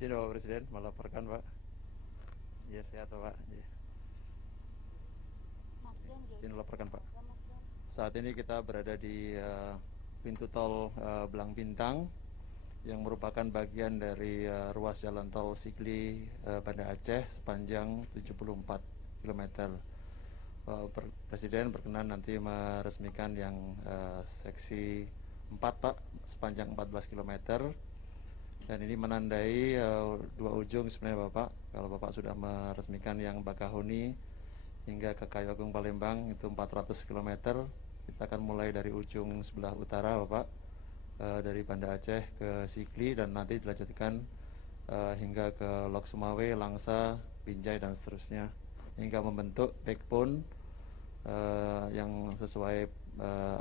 Izin Bapak Presiden melaporkan Pak. Iya sehat Pak. Iya. Izin melaporkan Pak. Saat ini kita berada di pintu tol Belang Bintang yang merupakan bagian dari ruas jalan tol Sigli Banda Aceh sepanjang 74 km. Presiden berkenan nanti meresmikan yang seksi 4 Pak, sepanjang 14 km. Dan ini menandai dua ujung sebenarnya Bapak. Kalau Bapak sudah meresmikan yang Bakahuni hingga ke Kayu Agung Palembang itu 400 km. Kita akan mulai dari ujung sebelah utara Bapak, dari Banda Aceh ke Sigli, dan nanti dilanjutkan hingga ke Lok Sumawe, Langsa, Binjai, dan seterusnya, hingga membentuk backbone yang sesuai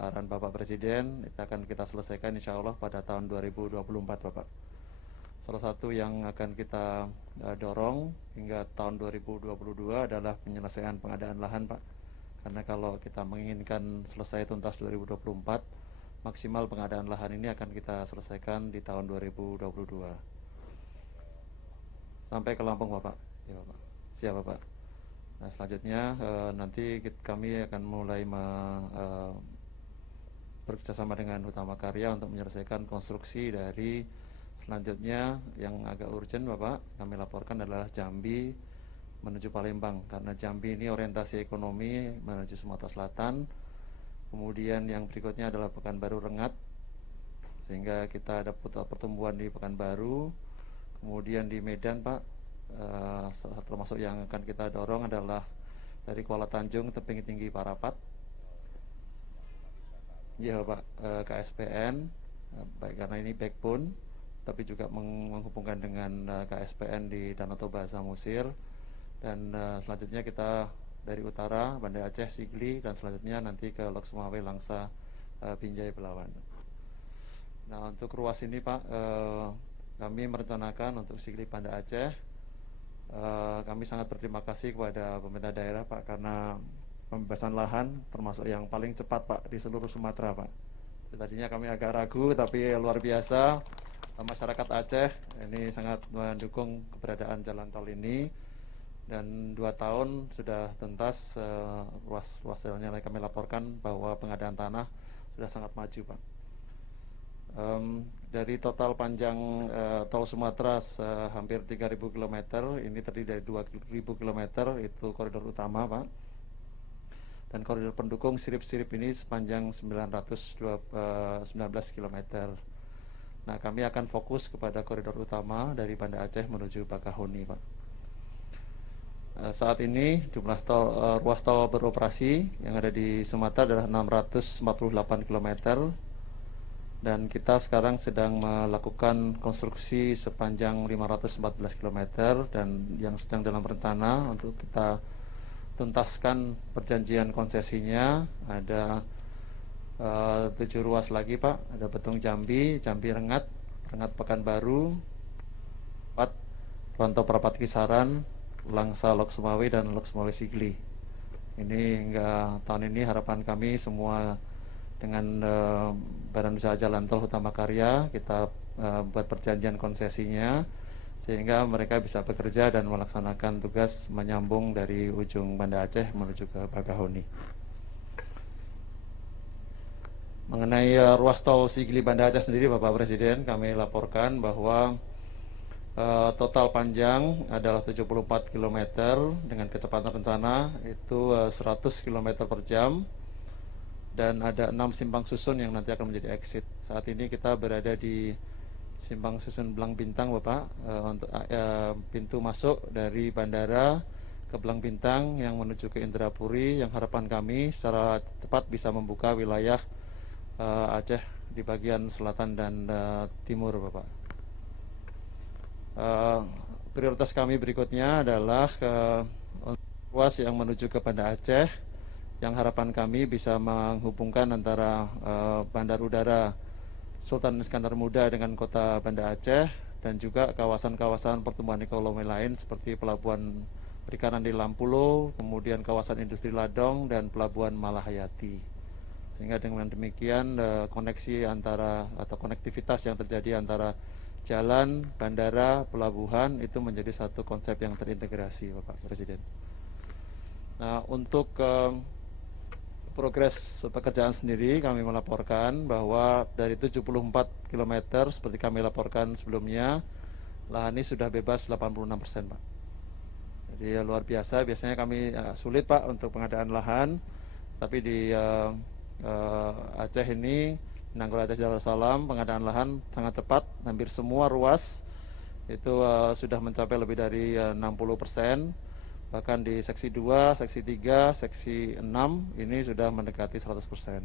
arahan Bapak Presiden. Itu akan kita selesaikan insya Allah pada tahun 2024 Bapak. Salah satu yang akan kita dorong hingga tahun 2022 adalah penyelesaian pengadaan lahan Pak. Karena kalau kita menginginkan selesai tuntas 2024, maksimal pengadaan lahan ini akan kita selesaikan di tahun 2022. Sampai ke Lampung Bapak. Ya Bapak. Siap Bapak. Nah selanjutnya nanti kami akan mulai bekerjasama dengan Utama Karya untuk menyelesaikan konstruksi dari selanjutnya. Yang agak urgent Bapak kami laporkan adalah Jambi menuju Palembang, karena Jambi ini orientasi ekonomi menuju Sumatera Selatan. Kemudian yang berikutnya adalah Pekanbaru Rengat, sehingga kita ada pertumbuhan di Pekanbaru. Kemudian di Medan Pak, termasuk yang akan kita dorong adalah dari Kuala Tanjung Tebing Tinggi Parapat. Ya Pak, KSPN, baik karena ini backbone, tapi juga menghubungkan dengan KSPN di Danau Toba Samosir. Dan selanjutnya kita dari utara Banda Aceh, Sigli, dan selanjutnya nanti ke Lok Sumawe, Langsa, Binjai, Belawan. Nah untuk ruas ini Pak, kami merencanakan untuk Sigli Banda Aceh, kami sangat berterima kasih kepada pemerintah daerah Pak, karena pembebasan lahan termasuk yang paling cepat Pak di seluruh Sumatera Pak. Tadinya kami agak ragu, tapi luar biasa masyarakat Aceh ini sangat mendukung keberadaan jalan tol ini. Dan 2 tahun sudah tuntas ruas jalannya. Kami laporkan bahwa pengadaan tanah sudah sangat maju Pak. Dari total panjang tol Sumatera hampir 3.000 km, ini terdiri dari 2.000 km itu koridor utama Pak. Dan koridor pendukung sirip-sirip ini sepanjang 19 km. Nah kami akan fokus kepada koridor utama dari Banda Aceh menuju Bakahuni Pak. Saat ini jumlah ruas tol beroperasi yang ada di Sumatera adalah 648 km. Dan kita sekarang sedang melakukan konstruksi sepanjang 514 km. Dan yang sedang dalam rencana untuk kita tuntaskan perjanjian konsesinya ada 7 ruas lagi Pak. Ada Betung Jambi, Jambi Rengat, Rengat Pekanbaru, Rantau Perapat Kisaran, Langsa Lok Sumawe, dan Lok Sumawe Sigli. Ini hingga tahun ini harapan kami semua dengan Badan Usaha Jalan Tol Utama Karya kita buat perjanjian konsesinya, sehingga mereka bisa bekerja dan melaksanakan tugas menyambung dari ujung Banda Aceh menuju ke Bakahuni. Mengenai ruas tol Sigli Banda Aceh sendiri, Bapak Presiden, kami laporkan bahwa total panjang adalah 74 km dengan kecepatan rencana itu 100 km per jam, dan ada 6 simpang susun yang nanti akan menjadi exit. Saat ini kita berada di simpang susun Belang Bintang, Bapak, untuk pintu masuk dari bandara ke Belang Bintang yang menuju ke Indrapuri, yang harapan kami secara cepat bisa membuka wilayah Aceh di bagian selatan dan timur, Bapak. Prioritas kami berikutnya adalah ruas yang menuju ke Banda Aceh, yang harapan kami bisa menghubungkan antara bandar udara Sultan Iskandar Muda dengan kota Banda Aceh, dan juga kawasan-kawasan pertumbuhan ekonomi lain seperti pelabuhan perikanan di Lampulo, kemudian kawasan industri Ladong, dan pelabuhan Malahayati. Sehingga dengan demikian koneksi antara atau konektivitas yang terjadi antara jalan, bandara, pelabuhan itu menjadi satu konsep yang terintegrasi, Bapak Presiden. Nah, untuk progres pekerjaan sendiri, kami melaporkan bahwa dari 74 km seperti kami laporkan sebelumnya, lahan ini sudah bebas 86%, Pak. Jadi luar biasa. Biasanya kami sulit, Pak, untuk pengadaan lahan, tapi di Aceh ini, Nanggroe Aceh Darussalam, pengadaan lahan sangat cepat. Hampir semua ruas itu sudah mencapai lebih dari 60%. Bahkan di seksi 2, seksi 3, seksi 6 ini sudah mendekati 100%.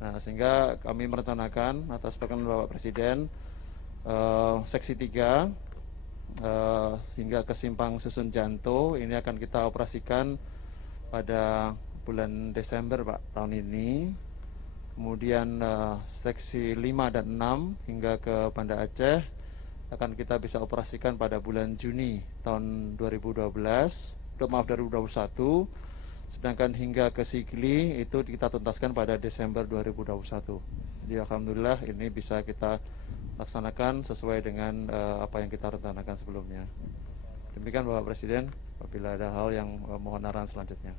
Nah, sehingga kami merencanakan atas perkenan Bapak Presiden, seksi 3 hingga ke simpang Susun Janto ini akan kita operasikan pada bulan Desember, Pak, tahun ini. Kemudian seksi 5 dan 6 hingga ke Banda Aceh akan kita bisa operasikan pada bulan Juni tahun 2021. Sedangkan hingga ke Sigli itu kita tuntaskan pada Desember 2021. Jadi alhamdulillah ini bisa kita laksanakan sesuai dengan apa yang kita rencanakan sebelumnya. Demikian Bapak Presiden, apabila ada hal yang mohon arahan selanjutnya.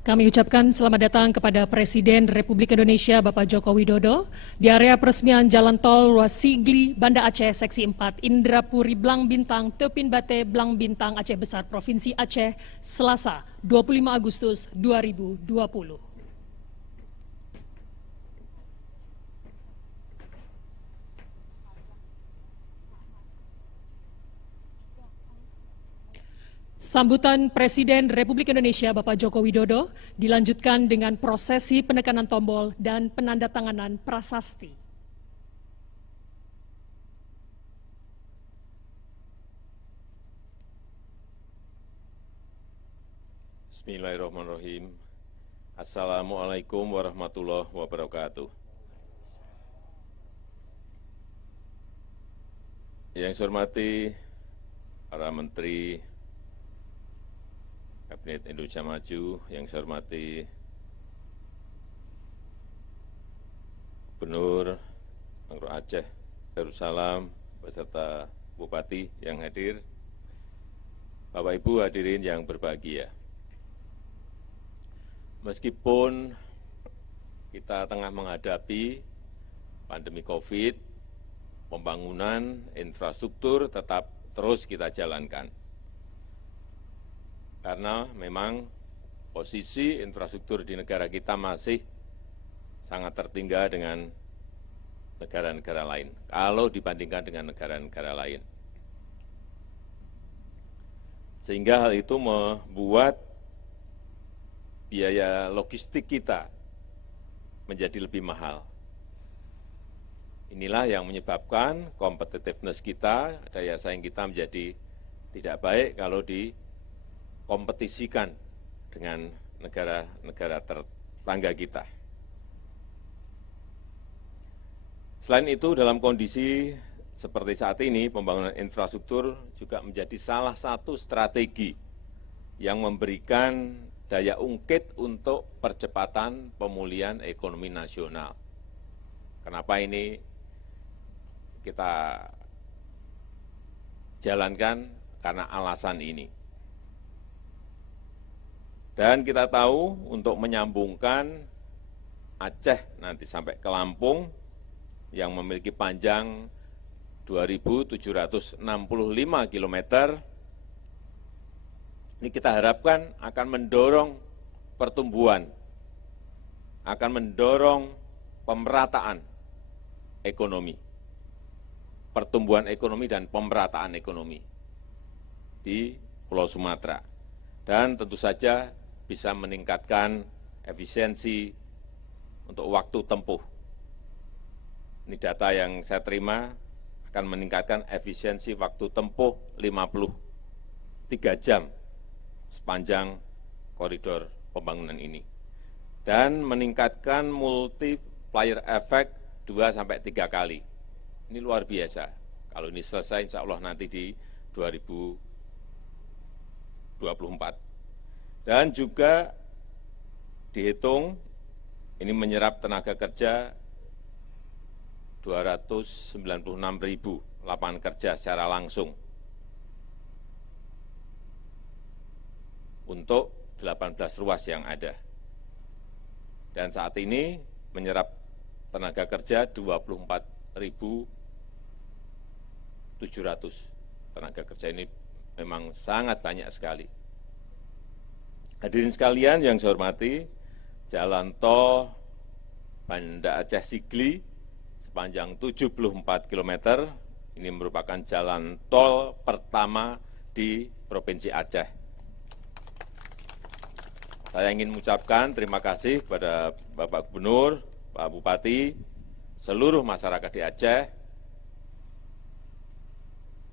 Kami ucapkan selamat datang kepada Presiden Republik Indonesia Bapak Joko Widodo di area peresmian Jalan Tol Ruas Sigli Banda Aceh Seksi 4 Indrapuri Belang Bintang Tepin Bate Belang Bintang Aceh Besar Provinsi Aceh Selasa 25 Agustus 2020. Sambutan Presiden Republik Indonesia Bapak Joko Widodo dilanjutkan dengan prosesi penekanan tombol dan penandatanganan prasasti. Bismillahirrahmanirrahim. Assalamualaikum warahmatullahi wabarakatuh. Yang saya hormati para Menteri Kabinet Indonesia Maju, yang saya hormati Gubernur Bangro Aceh Darussalam beserta Bupati yang hadir, Bapak Ibu hadirin yang berbahagia. Meskipun kita tengah menghadapi pandemi COVID, pembangunan infrastruktur tetap terus kita jalankan. Karena memang posisi infrastruktur di negara kita masih sangat tertinggal dengan negara-negara lain, kalau dibandingkan dengan negara-negara lain. Sehingga hal itu membuat biaya logistik kita menjadi lebih mahal. Inilah yang menyebabkan competitiveness kita, daya saing kita menjadi tidak baik kalau dikompetisikan dengan negara-negara tetangga kita. Selain itu, dalam kondisi seperti saat ini, pembangunan infrastruktur juga menjadi salah satu strategi yang memberikan daya ungkit untuk percepatan pemulihan ekonomi nasional. Kenapa ini kita jalankan? Karena alasan ini. Dan kita tahu untuk menyambungkan Aceh nanti sampai ke Lampung yang memiliki panjang 2.765 km, ini kita harapkan akan mendorong pertumbuhan, akan mendorong pemerataan ekonomi, pertumbuhan ekonomi dan pemerataan ekonomi di Pulau Sumatera. Dan tentu saja bisa meningkatkan efisiensi untuk waktu tempuh. Ini data yang saya terima akan meningkatkan efisiensi waktu tempuh 53 jam sepanjang koridor pembangunan ini, dan meningkatkan multiplier effect 2-3 kali. Ini luar biasa. Kalau ini selesai, insya Allah nanti di 2024. Dan juga dihitung, ini menyerap tenaga kerja 296.000 lapangan kerja secara langsung untuk 18 ruas yang ada. Dan saat ini menyerap tenaga kerja 24.700 tenaga kerja. Ini memang sangat banyak sekali. Hadirin sekalian yang saya hormati, jalan tol Banda Aceh Sigli sepanjang 74 km, ini merupakan jalan tol pertama di Provinsi Aceh. Saya ingin mengucapkan terima kasih kepada Bapak Gubernur, Pak Bupati, seluruh masyarakat di Aceh,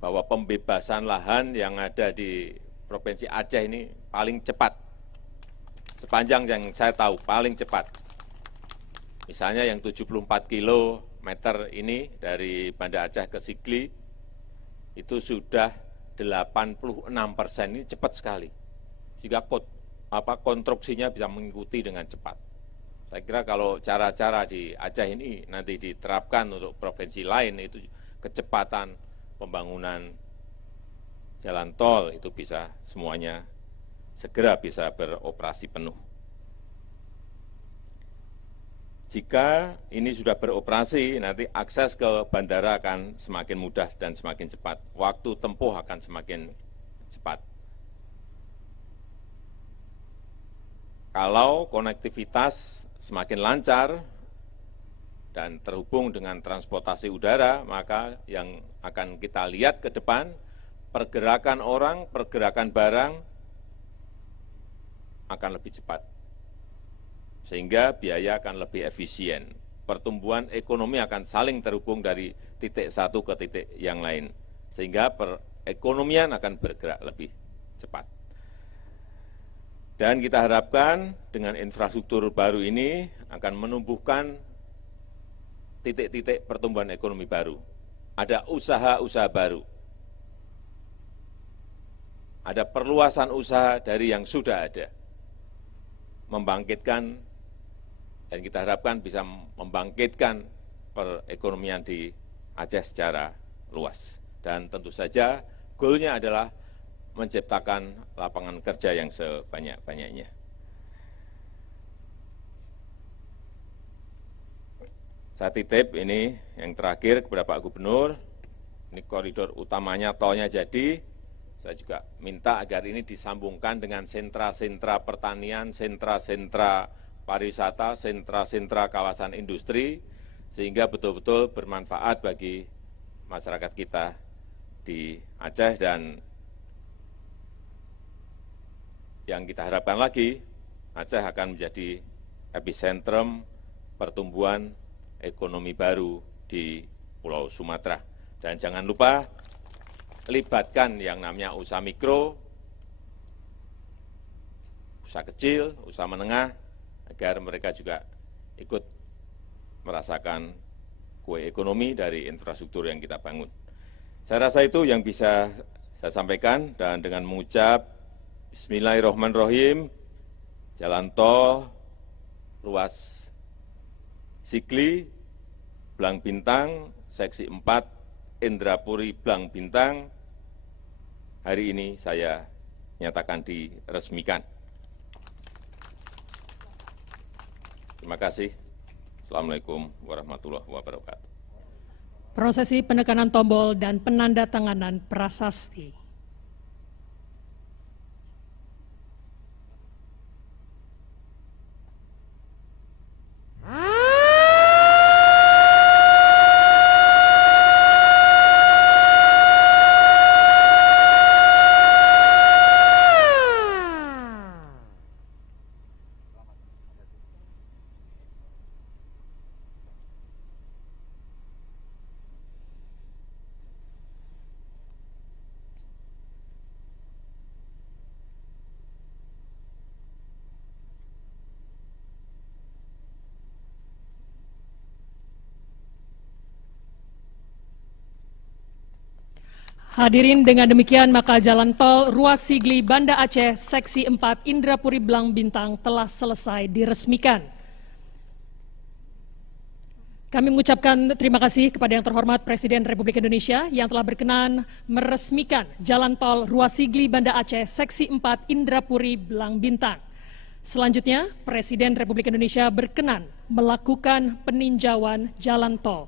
bahwa pembebasan lahan yang ada di Provinsi Aceh ini paling cepat. Sepanjang yang saya tahu, paling cepat. Misalnya yang 74 kilometer ini dari Banda Aceh ke Sigli, itu sudah 86%, ini cepat sekali. Sehingga konstruksinya bisa mengikuti dengan cepat. Saya kira kalau cara-cara di Aceh ini nanti diterapkan untuk provinsi lain, itu kecepatan pembangunan jalan tol itu bisa semuanya segera bisa beroperasi penuh. Jika ini sudah beroperasi, nanti akses ke bandara akan semakin mudah dan semakin cepat. Waktu tempuh akan semakin cepat. Kalau konektivitas semakin lancar dan terhubung dengan transportasi udara, maka yang akan kita lihat ke depan pergerakan orang, pergerakan barang akan lebih cepat, sehingga biaya akan lebih efisien. Pertumbuhan ekonomi akan saling terhubung dari titik satu ke titik yang lain, sehingga perekonomian akan bergerak lebih cepat. Dan kita harapkan dengan infrastruktur baru ini akan menumbuhkan titik-titik pertumbuhan ekonomi baru. Ada usaha-usaha baru, ada perluasan usaha dari yang sudah ada, membangkitkan, dan kita harapkan bisa membangkitkan perekonomian di Aceh secara luas. Dan tentu saja goalnya adalah menciptakan lapangan kerja yang sebanyak-banyaknya. Saya titip ini yang terakhir kepada Pak Gubernur, ini koridor utamanya tolnya jadi, saya juga minta agar ini disambungkan dengan sentra-sentra pertanian, sentra-sentra pariwisata, sentra-sentra kawasan industri, sehingga betul-betul bermanfaat bagi masyarakat kita di Aceh. Dan yang kita harapkan lagi, Aceh akan menjadi epicentrum pertumbuhan ekonomi baru di Pulau Sumatera. Dan jangan lupa libatkan yang namanya usaha mikro, usaha kecil, usaha menengah, agar mereka juga ikut merasakan kue ekonomi dari infrastruktur yang kita bangun. Saya rasa itu yang bisa saya sampaikan, dan dengan mengucap Bismillahirrahmanirrahim, jalan tol ruas Sigli, Blang Bintang, seksi 4, Indrapuri, Blang Bintang, hari ini saya nyatakan diresmikan. Terima kasih. Assalamualaikum warahmatullahi wabarakatuh. Prosesi penekanan tombol dan penandatanganan prasasti. Hadirin, dengan demikian maka jalan tol ruas Sigli Banda Aceh seksi 4 Indrapuri Blang Bintang telah selesai diresmikan. Kami mengucapkan terima kasih kepada yang terhormat Presiden Republik Indonesia yang telah berkenan meresmikan jalan tol ruas Sigli Banda Aceh seksi 4 Indrapuri Blang Bintang. Selanjutnya, Presiden Republik Indonesia berkenan melakukan peninjauan jalan tol.